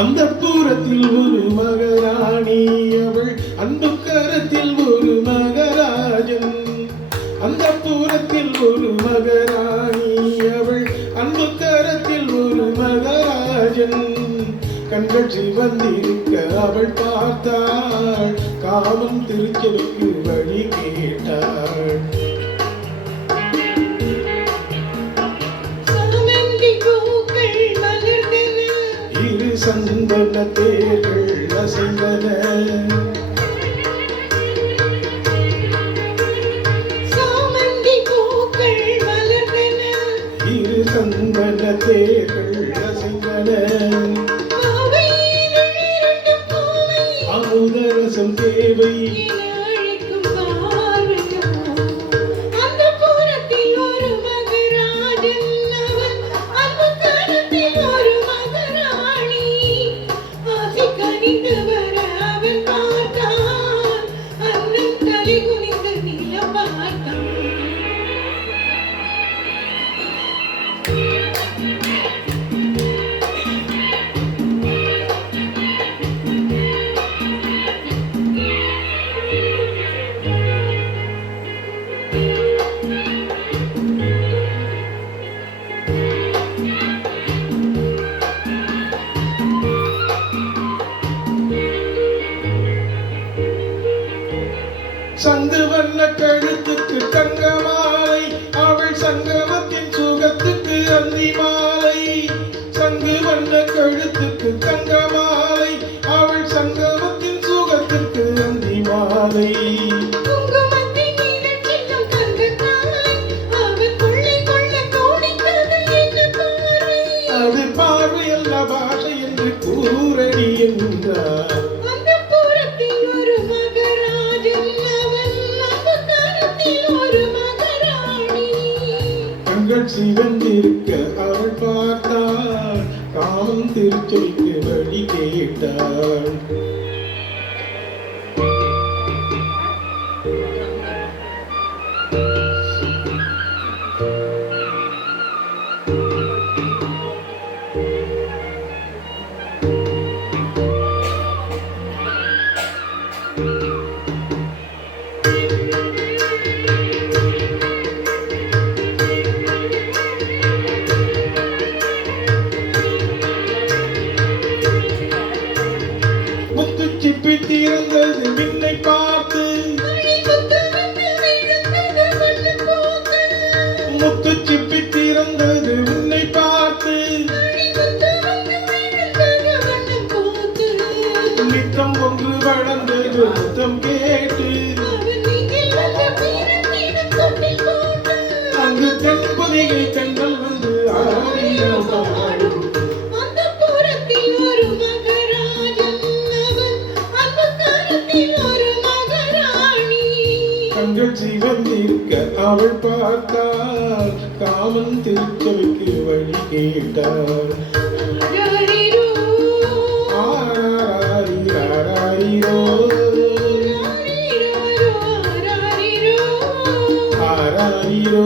அந்த பூரத்தில் ஒரு மகராணி அவள் அன்பு கரத்தில் ஒரு மகராஜன். அந்த பூரத்தில் ஒரு மகராணி அவள் அன்பு கரத்தில் ஒரு மகராஜன். கண்கள் சிவந்திருக்க அவள் பார்த்தாள், காமம் திருச்சபைக்கு வழி கேட்டாள். சந்தன தேர்கள் அசைந்தன, சாமந்தி பூக்கள் மலர்ந்தன, இரு சந்தன தேர்கள் அசைந்தன, அமுதரசம் தேவை சங்கு வண்ண கழுத்துக்கு தங்க மாலை, அவள் சங்கமத்தின் சுகத்துக்கு அந்தி மாலை. சங்கு வண்ண கழுத்துக்கு தங்க மாலை, அவள் சங்கமத்தின் சுகத்துக்கு அந்தி மாலை. அது பார்வையல்ல பாஷை என்று கூறடி என்றார். கண்கள் சிவந்திருக்க அவள் பார்த்தாள், காமம் திருச்சொலிக்கு வழி கேட்டாள். சிப்பி தீர்ந்தது விண்ணை பார்த்து, முத்து சிப்பி தீர்ந்தது விண்ணை பார்த்து, நித்தம் ஒன்று வளர்ந்தது முத்தம் கேட்டு, அங்கு தென்பதிகை கண்கள் வந்து ஆடினாடும். கண்கள் சிவந்திருக்க அவள் பார்த்தாள், காமன் திருச்சபைக்கு வழி கேட்டாள். ஆராரிரோ